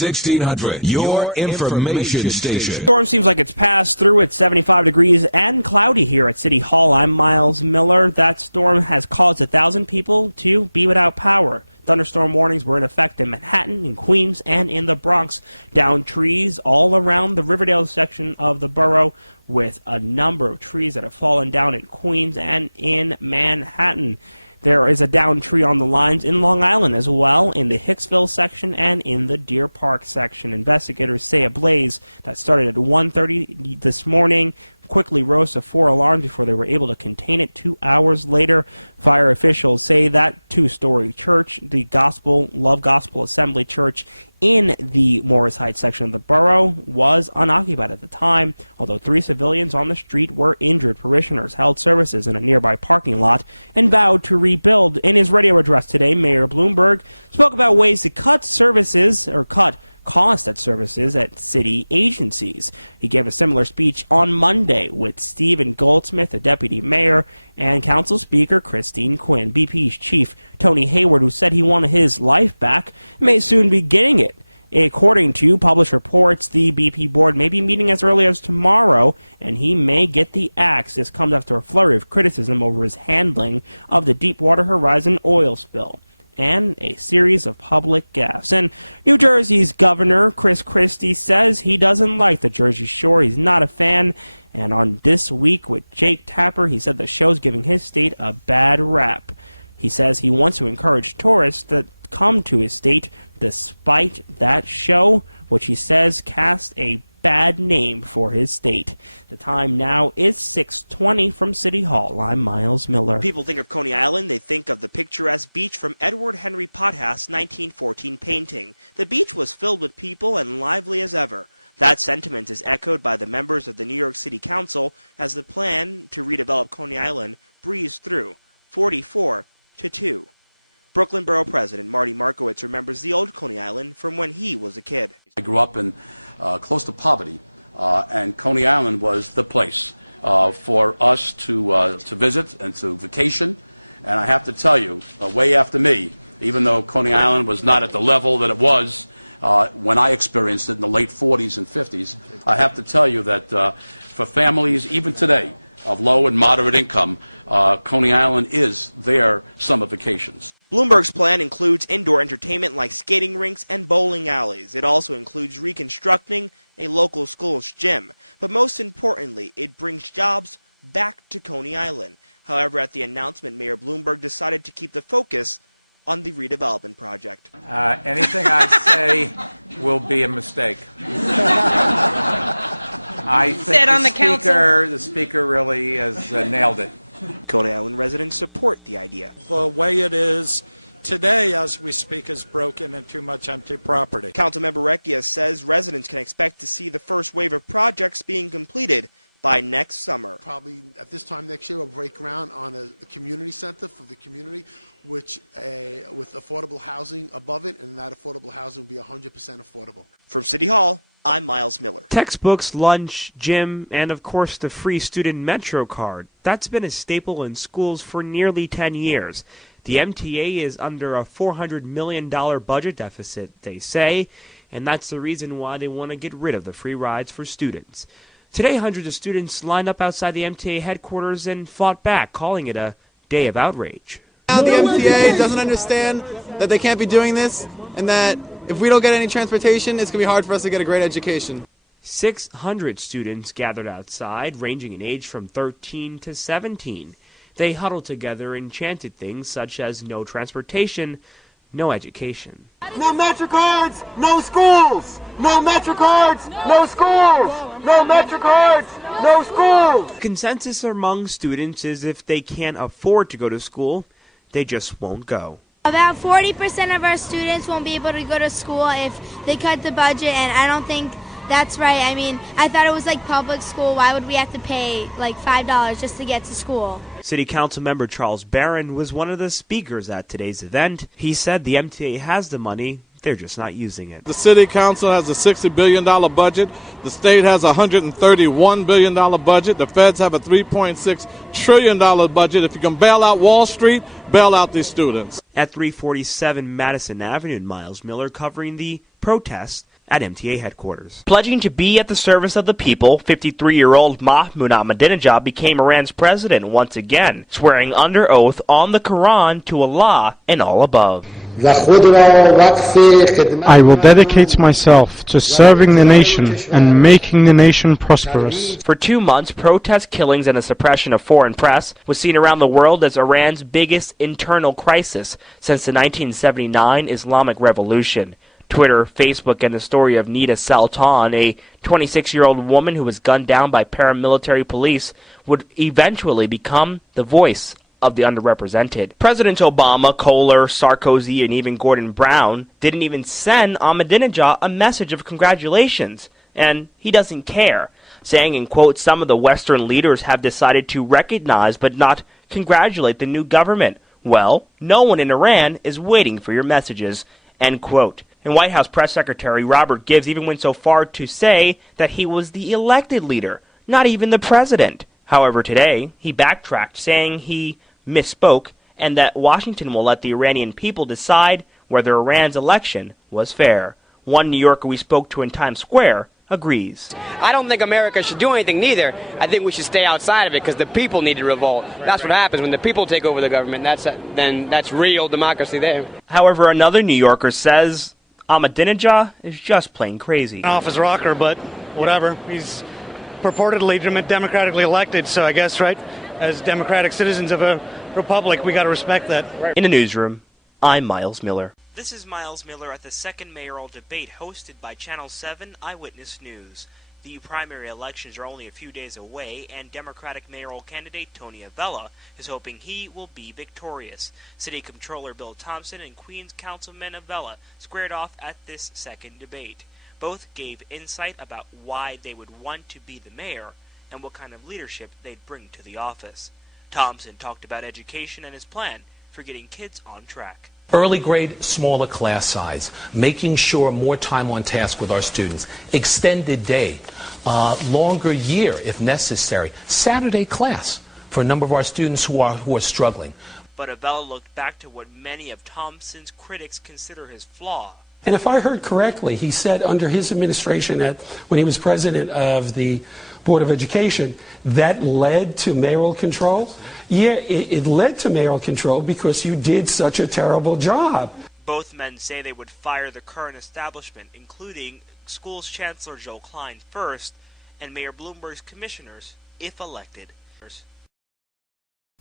1600, your information station. Storm seems like it's passed through. It's 75 degrees and cloudy here at City Hall. I'm Myles Miller. That storm has caused 1,000 people to be without power. Thunderstorm warnings were in effect in Manhattan, in Queens, and in the Bronx. Downed trees all around the Riverdale section of the borough, with a number of trees that have fallen down in Queens and in Manhattan. There is a downed tree on the lines in Long Island as well, in the Hicksville section and in the Deer Park section. Investigators say a blaze that started at 1:30 this morning quickly rose to 4 alarms before they were able to contain it 2 hours later. Fire officials say that two-story church, the Love Gospel Assembly Church in the Morris Heights section of the borough, was unoccupied at the time, although 3 civilians on the street were injured. Parishioners held services in a nearby parking lot and vowed to rebuild. In his radio address today, Mayor Bloomberg spoke about ways to cut cost at services at city agencies. He gave a similar speech on Monday with Stephen Goldsmith, the deputy mayor, and council speaker Christine Quinn. BP's chief Tony Hayward, who said he wanted his life back, may soon be getting it. According to published reports, the BP board may be meeting as early as tomorrow, and he may get the axe. This comes after a flurry of criticism over his handling of the Deepwater Horizon oil spill and a series of public gaffes. And New Jersey's Governor Chris Christie says he doesn't like the Jersey Shore. He's not a fan. And on This Week with Jake Tapper, he said the show's giving his state a bad rap. He says he wants to encourage tourists to come to his state despite that show, which he says cast a bad name for his state. The time now is 6:20 from City Hall. I'm Myles Miller. People think of Coney Island, they think of the picturesque beach from Edward Henry Potthast's 1914 painting. The beach was filled with people and lively as ever. That sentiment is echoed by the members of the New York City Council as the plan to redevelop Coney Island breezed through, 44-2. Brooklyn Borough President Marty Markowitz remembers the old Coney Island from when he was a kid. I grew up in close to poverty, and Coney Island was the place for us to visit and to vacation. And I have to tell you, way after me, even though Coney Island was not at the level that it was when I experienced it in the late 40s and 50s, I have to tell you that for families, even today, of low and moderate income, Coney Island is their summer vacations. Bloomberg's plan includes indoor entertainment like skating rinks and bowling alleys. It also includes reconstructing a local school's gym. But most importantly, it brings jobs back to Coney Island. However, at the announcement, Mayor Bloomberg decided to keep the focus on the redevelopment project. Anything I say will be a mistake. I think the speaker really has nailed it. Coney Island residents support the idea. The way it is today, as we speak, is broken and too much empty property. Councilmember Recchia says residents can expect to see the first wave of projects being completed by next summer. Probably at this time next year, we'll break ground on a community center for the community, which with affordable housing above it, and that affordable housing will be 100% affordable. From City Hall, I'm Myles Miller. Textbooks, lunch, gym, and of course the free student Metro card. That's been a staple in schools for nearly 10 years. The MTA is under a $400 million budget deficit, they say, and that's the reason why they want to get rid of the free rides for students. Today, hundreds of students lined up outside the MTA headquarters and fought back, calling it a day of outrage. Now the MTA doesn't understand that they can't be doing this, and that if we don't get any transportation, it's going to be hard for us to get a great education. 600 students gathered outside, ranging in age from 13 to 17. They huddled together and chanted things such as no transportation, no education. No MetroCards, no schools! No MetroCards, no schools! No MetroCards, no schools! The consensus among students is if they can't afford to go to school, they just won't go. About 40% of our students won't be able to go to school if they cut the budget, and I don't think that's right. I mean, I thought it was like public school. Why would we have to pay like $5 just to get to school? City Council member Charles Barron was one of the speakers at today's event. He said the MTA has the money, they're just not using it. The City Council has a $60 billion budget. The state has a $131 billion budget. The feds have a $3.6 trillion budget. If you can bail out Wall Street, bail out these students. At 347 Madison Avenue, Myles Miller covering the protests at MTA headquarters. Pledging to be at the service of the people, 53-year-old Mahmoud Ahmadinejad became Iran's president once again, swearing under oath on the Quran to Allah and all above. I will dedicate myself to serving the nation and making the nation prosperous. For 2 months, protest killings and the suppression of foreign press was seen around the world as Iran's biggest internal crisis since the 1979 Islamic Revolution. Twitter, Facebook, and the story of Nida Sultan, a 26-year-old woman who was gunned down by paramilitary police, would eventually become the voice of the underrepresented. Presidents Obama, Kohler, Sarkozy, and even Gordon Brown didn't even send Ahmadinejad a message of congratulations, and he doesn't care, saying, in quote, some of the Western leaders have decided to recognize but not congratulate the new government. Well, no one in Iran is waiting for your messages, end quote. And White House Press Secretary Robert Gibbs even went so far to say that he was the elected leader, not even the president. However, today, he backtracked, saying he misspoke and that Washington will let the Iranian people decide whether Iran's election was fair. One New Yorker we spoke to in Times Square agrees. I don't think America should do anything neither. I think we should stay outside of it because the people need to revolt. That's what happens when the people take over the government. That's real democracy there. However, another New Yorker says Ahmadinejad is just plain crazy. Off his rocker, but whatever. He's purportedly democratically elected, so I guess, right, as democratic citizens of a republic, we got to respect that. In the newsroom, I'm Myles Miller. This is Myles Miller at the second mayoral debate hosted by Channel 7 Eyewitness News. The primary elections are only a few days away, and Democratic mayoral candidate Tony Avella is hoping he will be victorious. City Comptroller Bill Thompson and Queens Councilman Avella squared off at this second debate. Both gave insight about why they would want to be the mayor and what kind of leadership they'd bring to the office. Thompson talked about education and his plan for getting kids on track. Early grade, smaller class size, making sure more time on task with our students, extended day, longer year if necessary, Saturday class for a number of our students who are struggling. But Avella looked back to what many of Thompson's critics consider his flaw. And if I heard correctly, he said under his administration, when he was president of the Board of Education, that led to mayoral control? Yeah, it led to mayoral control because you did such a terrible job. Both men say they would fire the current establishment, including school's Chancellor Joel Klein first and Mayor Bloomberg's commissioners, if elected.